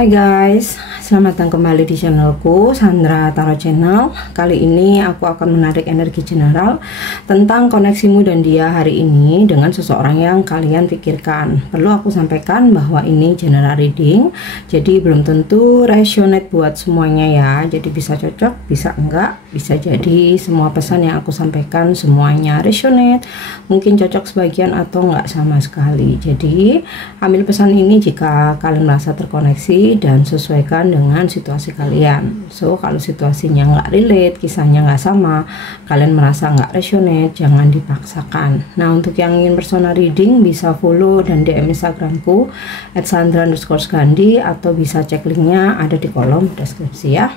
Hai guys, selamat datang kembali di channelku Sandra Tarot Channel. Kali ini aku akan menarik energi general tentang koneksimu dan dia hari ini dengan seseorang yang kalian pikirkan. Perlu aku sampaikan bahwa ini general reading, jadi belum tentu resonate buat semuanya ya. Jadi bisa cocok, bisa enggak, bisa jadi semua pesan yang aku sampaikan semuanya resonate, mungkin cocok sebagian atau enggak sama sekali. Jadi ambil pesan ini jika kalian merasa terkoneksi dan sesuaikan dengan situasi kalian. So kalau situasinya nggak relate, kisahnya nggak sama, kalian merasa nggak resonate, jangan dipaksakan. Nah, untuk yang ingin personal reading bisa follow dan DM Instagramku @sandra_gandhi atau bisa cek linknya ada di kolom deskripsi ya.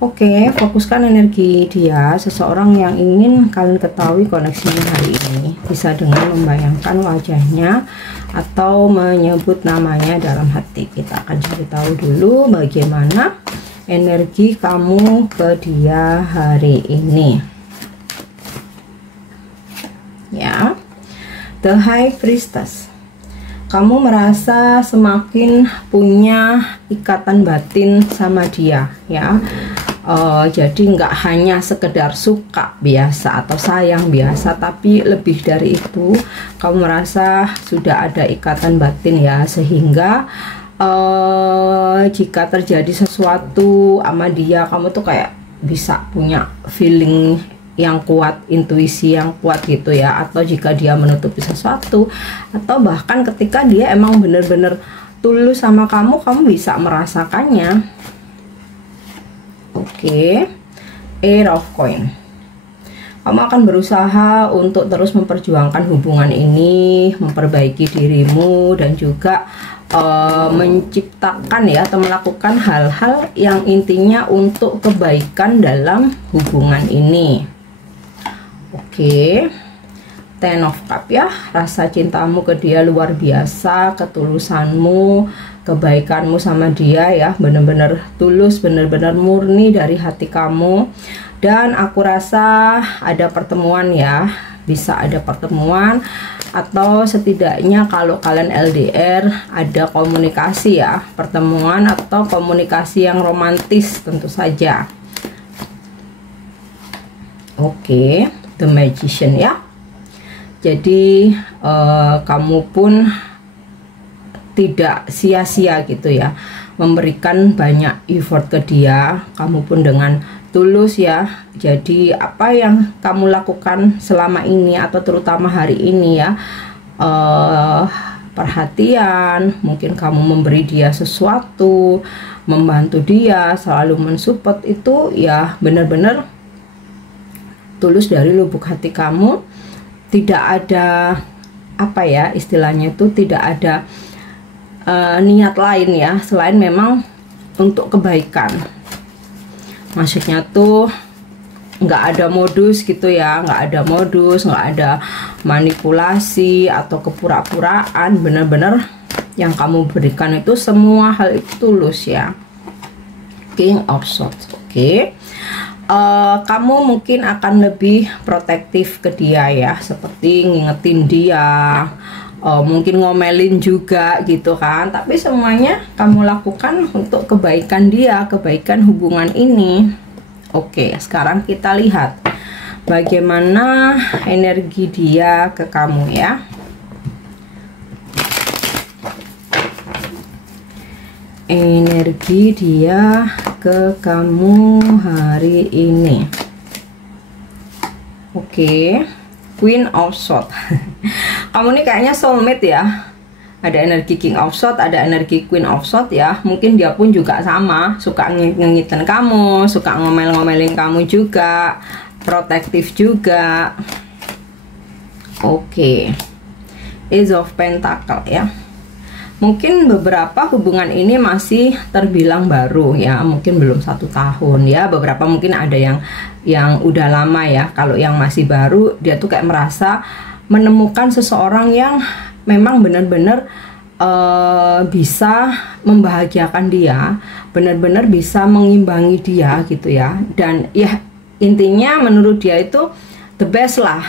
Oke, fokuskan energi dia, seseorang yang ingin kalian ketahui koneksinya hari ini. Bisa dengan membayangkan wajahnya atau menyebut namanya dalam hati. Kita akan cari tahu dulu bagaimana energi kamu ke dia hari ini. Ya, The High Priestess. Kamu merasa semakin punya ikatan batin sama dia ya. Jadi nggak hanya sekedar suka biasa atau sayang biasa, tapi lebih dari itu kamu merasa sudah ada ikatan batin ya, sehingga jika terjadi sesuatu sama dia, kamu tuh kayak bisa punya feeling yang kuat, intuisi yang kuat gitu ya. Atau jika dia menutupi sesuatu, atau bahkan ketika dia emang bener-bener tulus sama kamu, kamu bisa merasakannya. Oke, Eight of Coin. Kamu akan berusaha untuk terus memperjuangkan hubungan ini, memperbaiki dirimu, dan juga menciptakan ya, atau melakukan hal-hal yang intinya untuk kebaikan dalam hubungan ini. Oke, Ten of Cup ya, rasa cintamu ke dia luar biasa, ketulusanmu, kebaikanmu sama dia ya, bener-bener tulus, bener-bener murni dari hati kamu. Dan aku rasa ada pertemuan ya, bisa ada pertemuan, atau setidaknya kalau kalian LDR ada komunikasi ya, pertemuan atau komunikasi yang romantis tentu saja. Oke, The Magician ya. Jadi kamu pun tidak sia-sia gitu ya, memberikan banyak effort ke dia. Kamu pun dengan tulus ya. Jadi apa yang kamu lakukan selama ini atau terutama hari ini ya, perhatian, mungkin kamu memberi dia sesuatu, membantu dia, selalu mensupport, itu ya benar-benar tulus dari lubuk hati kamu. Tidak ada apa ya istilahnya, itu tidak ada niat lain ya selain memang untuk kebaikan. Maksudnya tuh nggak ada modus gitu ya, nggak ada modus, nggak ada manipulasi atau kepura-puraan. Bener-bener yang kamu berikan itu semua hal itu tulus ya. King of Swords. Oke. Kamu mungkin akan lebih protektif ke dia ya, seperti ngingetin dia, mungkin ngomelin juga gitu kan, tapi semuanya kamu lakukan untuk kebaikan dia, kebaikan hubungan ini. Oke, sekarang kita lihat bagaimana energi dia ke kamu ya. Energi dia ke kamu hari ini. Oke, Queen of Swords. Kamu nih kayaknya soulmate ya. Ada energi King of Swords, ada energi Queen of Swords ya. Mungkin dia pun juga sama, suka ngingetin kamu, suka ngomel-ngomelin kamu juga, protektif juga. Oke, Ace of Pentacle ya. Mungkin beberapa hubungan ini masih terbilang baru ya, mungkin belum 1 tahun ya. Beberapa mungkin ada yang udah lama ya. Kalau yang masih baru, dia tuh kayak merasa menemukan seseorang yang memang benar-benar bisa membahagiakan dia, benar-benar bisa mengimbangi dia gitu ya. Dan ya intinya menurut dia itu the best lah,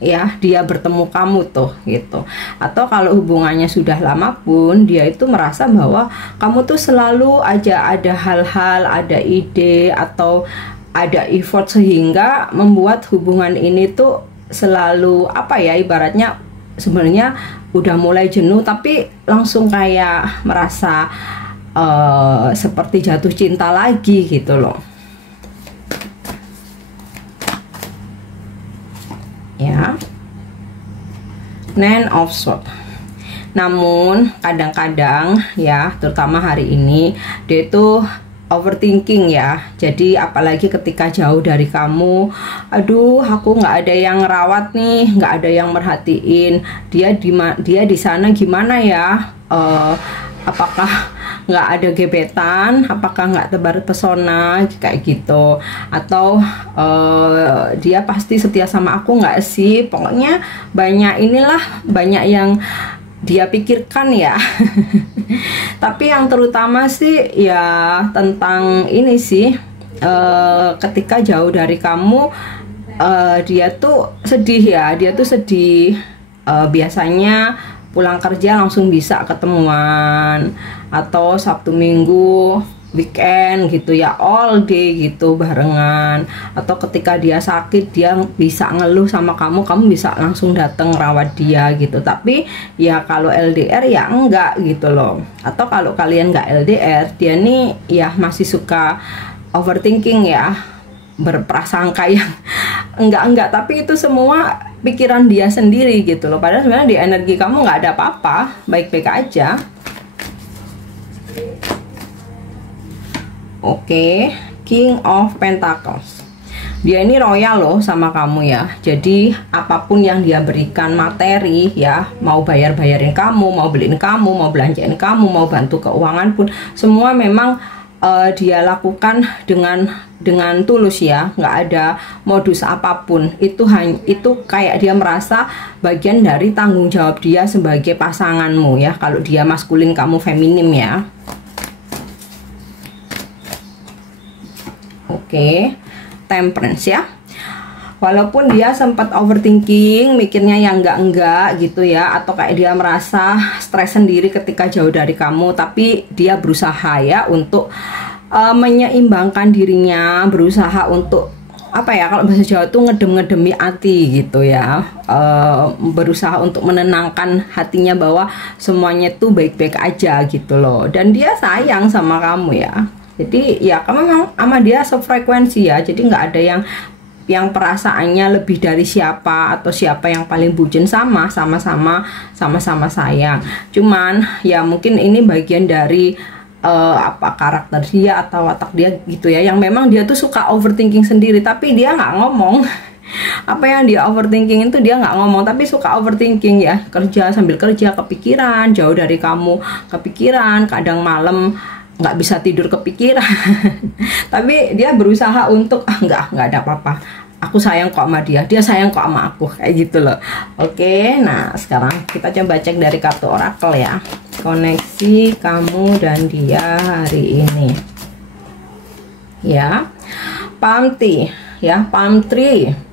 ya dia bertemu kamu tuh gitu. Atau kalau hubungannya sudah lama pun dia itu merasa bahwa kamu tuh selalu aja ada hal-hal, ada ide atau ada effort sehingga membuat hubungan ini tuh selalu apa ya, ibaratnya sebenarnya udah mulai jenuh tapi langsung kayak merasa seperti jatuh cinta lagi gitu loh ya. Nine of Swords. Namun kadang-kadang ya, terutama hari ini dia itu overthinking ya. Jadi apalagi ketika jauh dari kamu, aduh aku nggak ada yang rawat nih, nggak ada yang merhatiin dia di sana gimana ya, apakah nggak ada gebetan, apakah nggak tebar pesona kayak gitu, atau dia pasti setia sama aku nggak sih, pokoknya banyak yang dia pikirkan ya. Tapi yang terutama sih ya tentang ini sih, ketika jauh dari kamu dia tuh sedih ya, biasanya pulang kerja langsung bisa ketemuan, atau Sabtu Minggu weekend gitu ya, all day gitu barengan. Atau ketika dia sakit dia bisa ngeluh sama kamu bisa langsung datang rawat dia gitu. Tapi ya kalau LDR ya enggak gitu loh. Atau kalau kalian enggak LDR, dia nih ya masih suka overthinking ya, berprasangka yang enggak, tapi itu semua pikiran dia sendiri gitu loh. Padahal sebenarnya di energi kamu nggak ada apa-apa, baik-baik aja. Oke, King of Pentacles. Dia ini royal loh sama kamu ya. Jadi apapun yang dia berikan materi ya, mau bayarin kamu, mau beliin kamu, mau belanjain kamu, mau bantu keuangan pun, semua memang dia lakukan dengan tulus ya, nggak ada modus apapun. Itu kayak dia merasa bagian dari tanggung jawab dia sebagai pasanganmu ya. Kalau dia maskulin, kamu feminim ya. Oke, Temperance ya. Walaupun dia sempat overthinking, mikirnya yang enggak gitu ya, atau kayak dia merasa stres sendiri ketika jauh dari kamu, tapi dia berusaha ya untuk menyeimbangkan dirinya, berusaha untuk apa ya, kalau bahasa Jawa tuh ngedemi hati gitu ya, berusaha untuk menenangkan hatinya bahwa semuanya tuh baik-baik aja gitu loh. Dan dia sayang sama kamu ya. Jadi ya kamu memang sama dia sefrekuensi ya. Jadi nggak ada yang perasaannya lebih dari siapa atau siapa yang paling bucin, sama-sama sayang. Cuman ya mungkin ini bagian dari apa karakter dia atau watak dia gitu ya, yang memang dia tuh suka overthinking sendiri, tapi dia nggak ngomong. Apa yang dia overthinking itu dia nggak ngomong, tapi suka overthinking ya, sambil kerja kepikiran, jauh dari kamu kepikiran, kadang malam nggak bisa tidur kepikiran. Tapi dia berusaha untuk nggak ada apa-apa, aku sayang kok sama dia sayang kok sama aku, kayak gitu loh. Oke, nah sekarang kita coba cek dari kartu oracle ya, koneksi kamu dan dia hari ini ya. Palm tree ya, palm tree.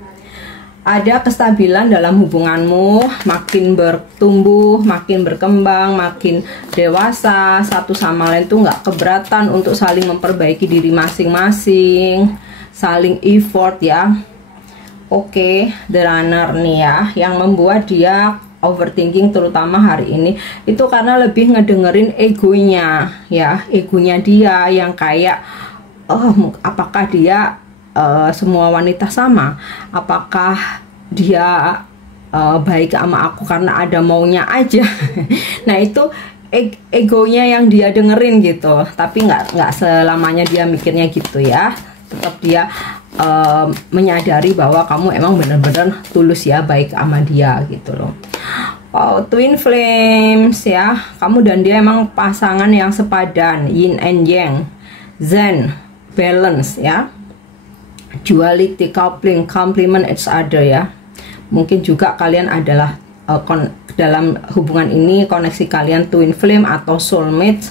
Ada kestabilan dalam hubunganmu, makin bertumbuh, makin berkembang, makin dewasa, satu sama lain tuh nggak keberatan untuk saling memperbaiki diri masing-masing, saling effort ya. Oke, The Runner nih ya, yang membuat dia overthinking terutama hari ini itu karena lebih ngedengerin egonya ya, egonya dia yang kayak apakah dia semua wanita sama, apakah dia baik sama aku karena ada maunya aja. Nah itu egonya yang dia dengerin gitu. Tapi nggak selamanya dia mikirnya gitu ya. Tetap dia menyadari bahwa kamu emang bener-bener tulus ya, baik sama dia gitu loh. Oh, Twin Flames ya, kamu dan dia emang pasangan yang sepadan, yin and yang, zen, balance ya, duality, coupling, complement each other ya. Mungkin juga kalian adalah dalam hubungan ini koneksi kalian twin flame atau soulmate.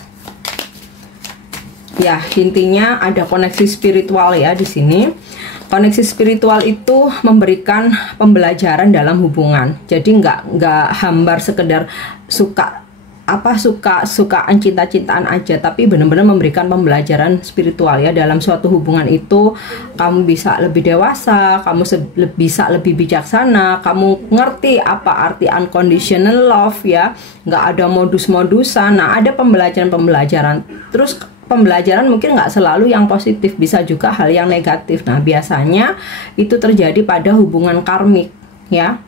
Ya, intinya ada koneksi spiritual ya di sini. Koneksi spiritual itu memberikan pembelajaran dalam hubungan. Jadi nggak hambar sekedar sukaan cinta-cintaan aja, tapi benar-benar memberikan pembelajaran spiritual ya. Dalam suatu hubungan itu kamu bisa lebih dewasa, kamu bisa lebih bijaksana, kamu ngerti apa arti unconditional love ya. Nggak ada modus-modusan. Nah, ada pembelajaran-pembelajaran. Terus pembelajaran mungkin nggak selalu yang positif, bisa juga hal yang negatif. Nah, biasanya itu terjadi pada hubungan karmik ya,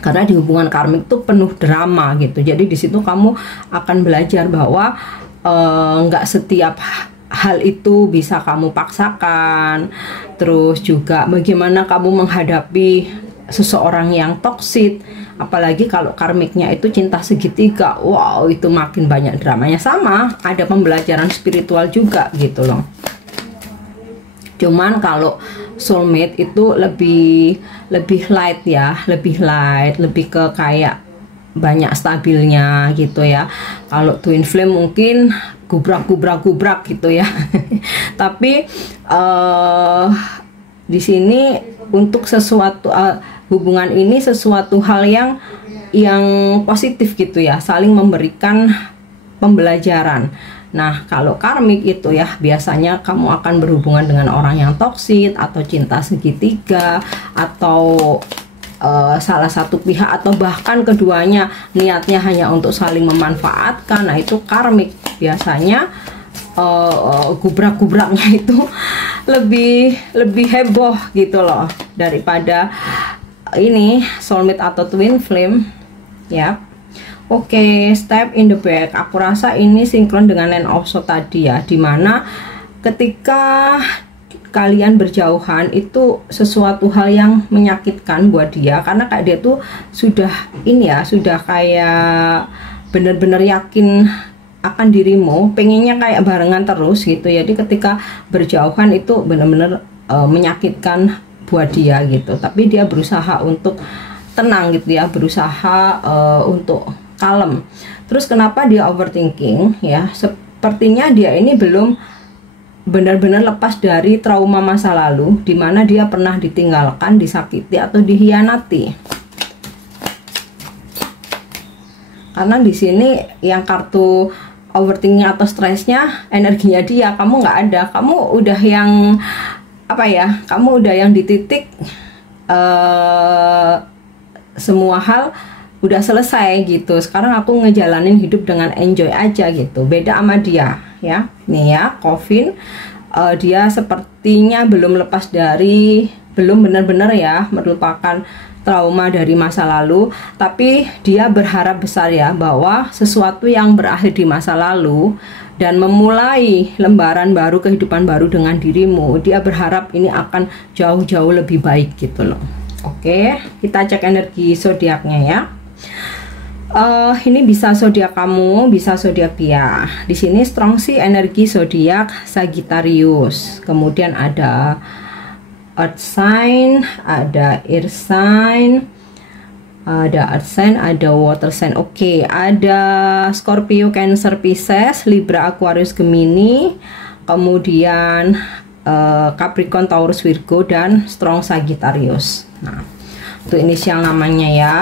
karena di hubungan karmik itu penuh drama gitu. Jadi di situ kamu akan belajar bahwa nggak setiap hal itu bisa kamu paksakan. Terus juga bagaimana kamu menghadapi seseorang yang toksik, apalagi kalau karmiknya itu cinta segitiga. Wow, itu makin banyak dramanya. Sama, ada pembelajaran spiritual juga gitu loh. Cuman kalau soulmate itu lebih light ya, lebih ke kayak banyak stabilnya gitu ya. Kalau twin flame mungkin gubrak gitu ya. Tapi di sini untuk sesuatu hubungan ini sesuatu hal yang positif gitu ya, saling memberikan pembelajaran. Nah, kalau karmik itu ya biasanya kamu akan berhubungan dengan orang yang toksik atau cinta segitiga, atau salah satu pihak atau bahkan keduanya niatnya hanya untuk saling memanfaatkan. Nah, itu karmik. Biasanya gubrak-gubraknya itu lebih heboh gitu loh daripada ini soulmate atau twin flame ya. Oke, step in the back. Aku rasa ini sinkron dengan Nine of Swords tadi ya, dimana ketika kalian berjauhan itu sesuatu hal yang menyakitkan buat dia, karena kayak dia tuh sudah kayak bener-bener yakin akan dirimu, pengennya kayak barengan terus gitu. Jadi ketika berjauhan itu bener-bener menyakitkan buat dia gitu. Tapi dia berusaha untuk tenang gitu ya, berusaha untuk kalem. Terus kenapa dia overthinking ya? Sepertinya dia ini belum benar-benar lepas dari trauma masa lalu, dimana dia pernah ditinggalkan, disakiti atau dihianati. Karena di sini yang kartu overthinking atau stresnya, energinya dia, kamu nggak ada, kamu udah yang apa ya? Kamu udah yang di titik semua hal udah selesai gitu. Sekarang aku ngejalanin hidup dengan enjoy aja gitu. Beda sama dia ya. Nih ya, Coffin, dia sepertinya belum benar-benar ya melupakan trauma dari masa lalu, tapi dia berharap besar ya bahwa sesuatu yang berakhir di masa lalu dan memulai lembaran baru, kehidupan baru dengan dirimu, dia berharap ini akan jauh-jauh lebih baik gitu loh. Oke, kita cek energi zodiaknya ya. Ini bisa zodiak kamu, bisa zodiak dia. Di sini strong sih energi zodiak Sagittarius. Kemudian ada Earth sign, ada Air sign, ada Earth sign, ada Water sign. Oke, ada Scorpio, Cancer, Pisces, Libra, Aquarius, Gemini, kemudian Capricorn, Taurus, Virgo, dan strong Sagittarius. Nah, itu inisial namanya ya.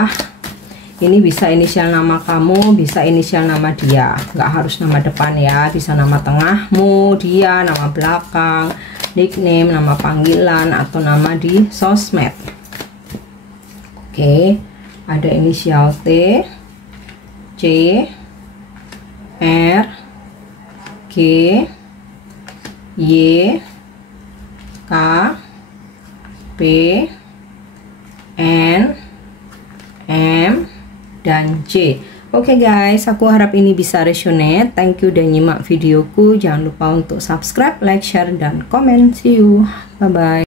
Ini bisa inisial nama kamu, bisa inisial nama dia, nggak harus nama depan ya, bisa nama tengahmu dia, nama belakang, nickname, nama panggilan, atau nama di sosmed. Oke, ada inisial T, C, R, G, Y, K, P, N, M, dan C. Oke guys, aku harap ini bisa resonate. Thank you udah nyimak videoku. Jangan lupa untuk subscribe, like, share, dan komen. See you, bye bye.